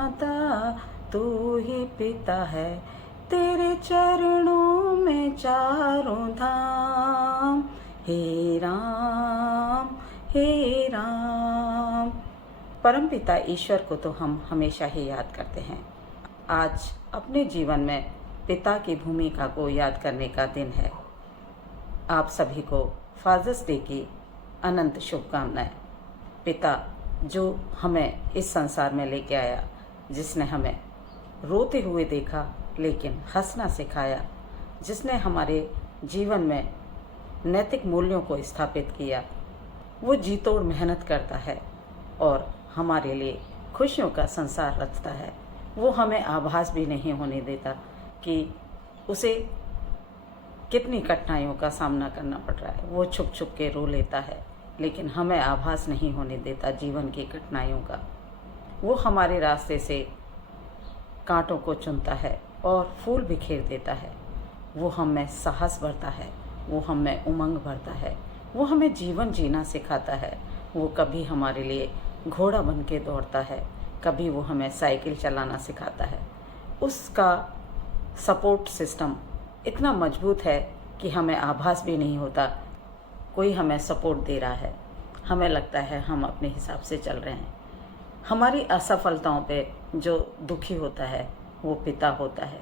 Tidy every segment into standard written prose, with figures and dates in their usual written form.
माता तू ही पिता है, तेरे चरणों में चारों धाम। हे राम हे राम। परमपिता ईश्वर को तो हम हमेशा ही याद करते हैं। आज अपने जीवन में पिता की भूमिका को याद करने का दिन है। आप सभी को फादर्स डे की अनंत शुभकामनाएं। पिता जो हमें इस संसार में लेके आया, जिसने हमें रोते हुए देखा लेकिन हंसना सिखाया, जिसने हमारे जीवन में नैतिक मूल्यों को स्थापित किया, वो जी तोड़ मेहनत करता है और हमारे लिए खुशियों का संसार रचता है। वो हमें आभास भी नहीं होने देता कि उसे कितनी कठिनाइयों का सामना करना पड़ रहा है। वो छुप छुप के रो लेता है, लेकिन हमें आभास नहीं होने देता जीवन की कठिनाइयों का। वो हमारे रास्ते से कांटों को चुनता है और फूल बिखेर देता है। वो हमें साहस भरता है, वो हमें उमंग भरता है, वो हमें जीवन जीना सिखाता है। वो कभी हमारे लिए घोड़ा बन के दौड़ता है, कभी वो हमें साइकिल चलाना सिखाता है। उसका सपोर्ट सिस्टम इतना मजबूत है कि हमें आभास भी नहीं होता कोई हमें सपोर्ट दे रहा है। हमें लगता है हम अपने हिसाब से चल रहे हैं। हमारी असफलताओं पे जो दुखी होता है वो पिता होता है।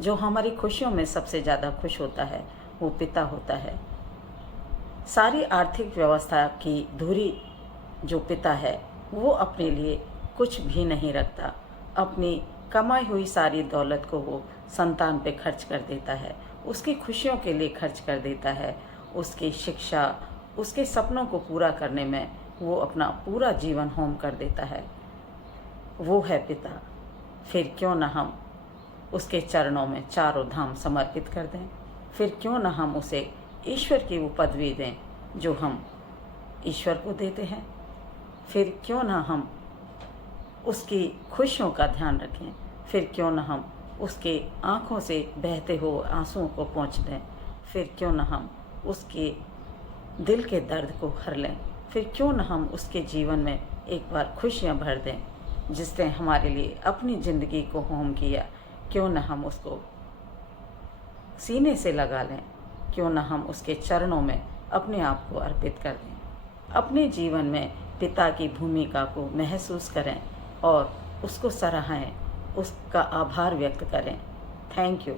जो हमारी खुशियों में सबसे ज़्यादा खुश होता है वो पिता होता है। सारी आर्थिक व्यवस्था की धुरी जो पिता है वो अपने लिए कुछ भी नहीं रखता। अपनी कमाई हुई सारी दौलत को वो संतान पे खर्च कर देता है, उसकी खुशियों के लिए खर्च कर देता है। उसकी शिक्षा, उसके सपनों को पूरा करने में वो अपना पूरा जीवन होम कर देता है। वो है पिता। फिर क्यों ना हम उसके चरणों में चारों धाम समर्पित कर दें। फिर क्यों ना हम उसे ईश्वर की वो पदवी दें जो हम ईश्वर को देते हैं। फिर क्यों ना हम उसकी खुशियों का ध्यान रखें। फिर क्यों ना हम उसके आँखों से बहते हुए आंसुओं को पोंछ दें। फिर क्यों ना हम उसके दिल के दर्द को हर लें। फिर क्यों ना हम उसके जीवन में एक बार खुशियाँ भर दें जिसने हमारे लिए अपनी ज़िंदगी को होम किया। क्यों ना हम उसको सीने से लगा लें। क्यों ना हम उसके चरणों में अपने आप को अर्पित कर दें। अपने जीवन में पिता की भूमिका को महसूस करें और उसको सराहें, उसका आभार व्यक्त करें। Thank you.